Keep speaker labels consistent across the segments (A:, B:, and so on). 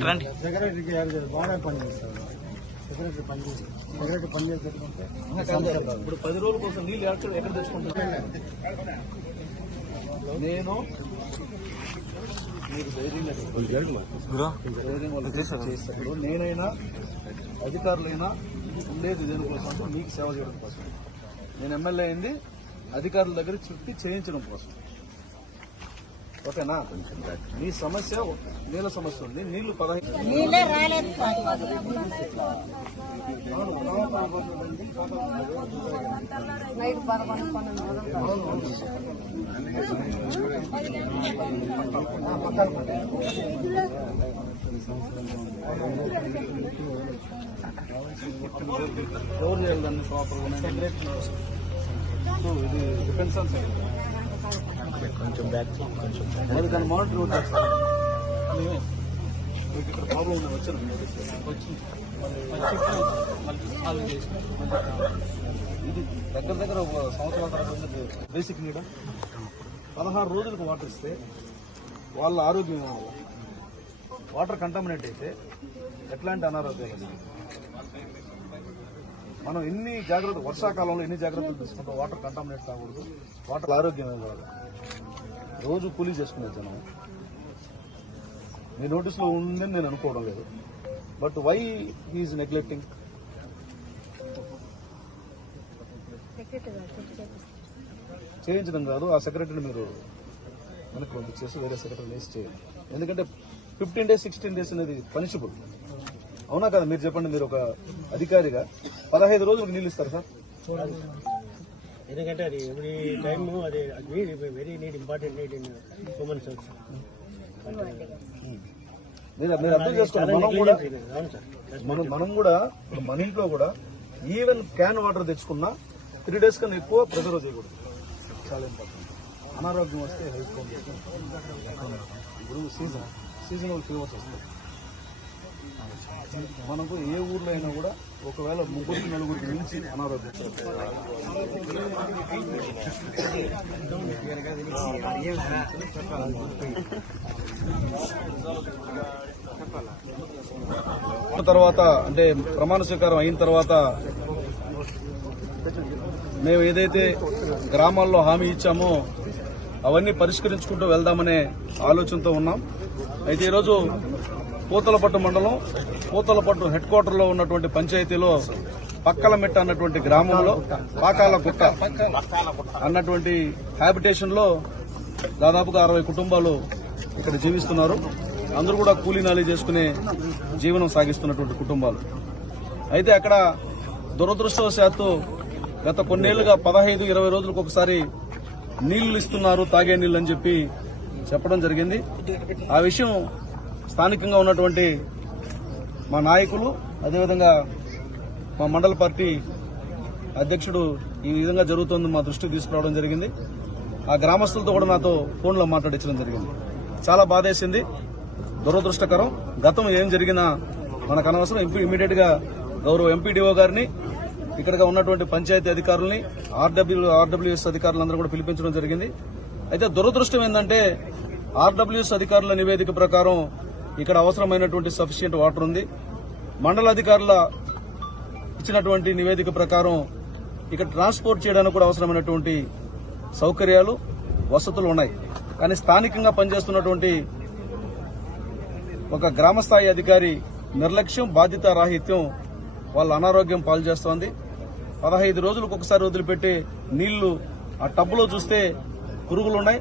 A: రండి
B: సెక్రటరీకి. బాగానే పని చేస్తారు సెక్రటరీ పని చేసి సెక్రటరీ పని చేసి పెట్టుకుంటే
C: ఇప్పుడు పది రోజుల కోసం నీళ్ళు ఎక్కడ ఎక్కడ నేను మీరు ధైర్యం నేనైనా అధికారులైనా ఉండేది దేనికోసం మీకు సేవ చేయడం కోసం. నేను ఎమ్మెల్యే అయింది అధికారుల దగ్గర చుట్టి చేయించడం కోసం. ఓకేనా? మీ సమస్య నీళ్ళ సమస్య ఉంది.
D: నీళ్ళు పదహైదు
C: ఎవరు చేయాలి దాన్ని? ప్రాపర్గా సో ఇది డిపెండ్స్ ఆన్ సైడ్
A: కొంచెం బ్యాక్ కొంచెం
C: మానిటర్ మేమే. మీకు ఇక్కడ ప్రాబ్లం ఉంది? వచ్చాను. వచ్చి ఇది దగ్గర దగ్గర ఒక సంవత్సరాల తర్వాత బేసిక్ నీడ పదహారు రోజులకు వాటర్ ఇస్తే వాళ్ళ ఆరోగ్యం? వాటర్ కంటామినేట్ అయితే ఎట్లాంటి అనారోగ్యాలు? మనం ఎన్ని జాగ్రత్తలు వర్షాకాలంలో ఎన్ని జాగ్రత్తలు తీసుకుంటాం? వాటర్ కంటామినేట్ కాకూడదు. వాటర్ ఆరోగ్యం కావాలి రోజు కూలీ చేసుకునే జనం. మీ నోటీస్లో ఉందని నేను అనుకోవడం లేదు. బట్ వై హీఈస్ నెగ్లెక్టింగ్ చేయించడం కాదు ఆ సెక్రటరీని మీరు వెనక్కి పంపించేసి వేరే సెక్రటరీ వేసి చేయండి. ఎందుకంటే ఫిఫ్టీన్ డేస్ సిక్స్టీన్ డేస్ అనేది పనిషబుల్ అవునా కదా? మీరు చెప్పండి మీరు ఒక అధికారిగా. పదహైదు రోజులకు నీళ్ళు ఇస్తారు సార్?
B: ఎందుకంటే అది ఎవ్రీ టైమ్ అది need very need important need in human source
C: మీరు మీరు అర్థం చేసుకోండి. మనం కూడా మనం మనం కూడా మన ఇంట్లో కూడా ఈవెన్ క్యాన్ వాటర్ తెచ్చుకున్నా త్రీ డేస్ కన్నా ఎక్కువ ప్రిజర్వ్ చేయకూడదు. చాలా ఇంపార్టెంట్ అనారోగ్యం వస్తే హెల్త్ ఇప్పుడు సీజన్ సీజనల్ ఫీవర్స్ వస్తాయి మనకు ఏ ఊర్లో అయినా కూడా ఒకవేళ ముగ్గురికి నలుగురికి మించి అనారోగ్యం తర్వాత అంటే ప్రమాణ స్వీకారం అయిన తర్వాత మేము ఏదైతే గ్రామాల్లో హామీ ఇచ్చామో అవన్నీ పరిష్కరించుకుంటూ వెళ్దామనే ఆలోచనతో ఉన్నాం. అయితే ఈరోజు పూతలపట్టు మండలం పూతలపట్టు హెడ్ క్వార్టర్లో ఉన్నటువంటి పంచాయతీలో పక్కలమెట్ట అన్నటువంటి గ్రామంలో పాకాల గుట్ట అన్నటువంటి హ్యాబిటేషన్లో దాదాపుగా అరవై కుటుంబాలు ఇక్కడ జీవిస్తున్నారు. అందరూ కూడా కూలీ నాలి చేసుకునే జీవనం సాగిస్తున్నటువంటి కుటుంబాలు. అయితే అక్కడ దురదృష్టవశాత్తు గత కొన్నేళ్ళుగా పదహైదు ఇరవై రోజులకు ఒకసారి నీళ్ళు ఇస్తున్నారు తాగే నీళ్ళు అని చెప్పి చెప్పడం జరిగింది. ఆ విషయం స్థానికంగా ఉన్నటువంటి మా నాయకులు అదేవిధంగా మా మండల పార్టీ అధ్యక్షుడు ఈ విధంగా జరుగుతోంది మా దృష్టికి తీసుకురావడం జరిగింది. ఆ గ్రామస్తులతో కూడా నాతో ఫోన్లో మాట్లాడించడం జరిగింది. చాలా బాధేసింది. దురదృష్టకరం. గతం ఏం జరిగినా మనకు అనవసరం. ఇమీడియట్గా గౌరవ ఎంపీడీఓ గారిని ఇక్కడగా ఉన్నటువంటి పంచాయతీ అధికారుల్ని ఆర్డబ్ల్యూ ఆర్డబ్ల్యూఎస్ అధికారులందరూ కూడా పిలిపించడం జరిగింది. అయితే దురదృష్టం ఏంటంటే ఆర్డబ్ల్యూఎస్ అధికారుల నివేదిక ప్రకారం ఇక్కడ అవసరమైనటువంటి సఫిషియంట్ వాటర్ ఉంది. మండల అధికారుల ఇచ్చినటువంటి నివేదిక ప్రకారం ఇక్కడ ట్రాన్స్పోర్ట్ చేయడానికి కూడా అవసరమైనటువంటి సౌకర్యాలు వసతులు ఉన్నాయి. కానీ స్థానికంగా పనిచేస్తున్నటువంటి ఒక గ్రామస్థాయి అధికారి నిర్లక్ష్యం బాధ్యత రాహిత్యం వాళ్ళ అనారోగ్యం పాలు చేస్తోంది పదహైదు రోజులకు ఒకసారి వదిలిపెట్టే నీళ్ళు ఆ టబ్బులో చూస్తే పురుగులు ఉన్నాయి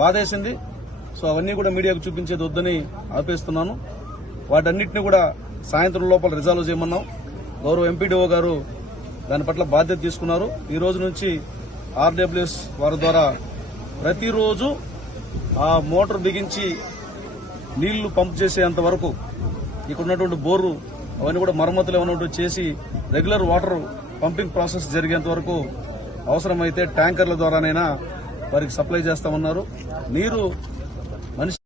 C: బాధేసింది. సో అవన్నీ కూడా మీడియాకు చూపించేది వద్దని ఆపేస్తున్నాను. వాటన్నిటిని కూడా సాయంత్రం లోపల రిజాల్వ్ చేయమన్నాం. గౌరవ ఎంపీడీఓ గారు దాని పట్ల బాధ్యత తీసుకున్నారు. ఈ రోజు నుంచి ఆర్డబ్ల్యూఎస్ వారి ద్వారా ప్రతిరోజు ఆ మోటార్ బిగించి నీళ్ళు పంప్ చేసేంత వరకు ఇక్కడ ఉన్నటువంటి బోర్లు అవన్నీ కూడా మరమ్మతులు ఏమైనా చేసి రెగ్యులర్ వాటర్ పంపింగ్ ప్రాసెస్ జరిగేంత వరకు అవసరమైతే ట్యాంకర్ల ద్వారానైనా వారికి సప్లై చేస్తామన్నారు నీరు మనిషి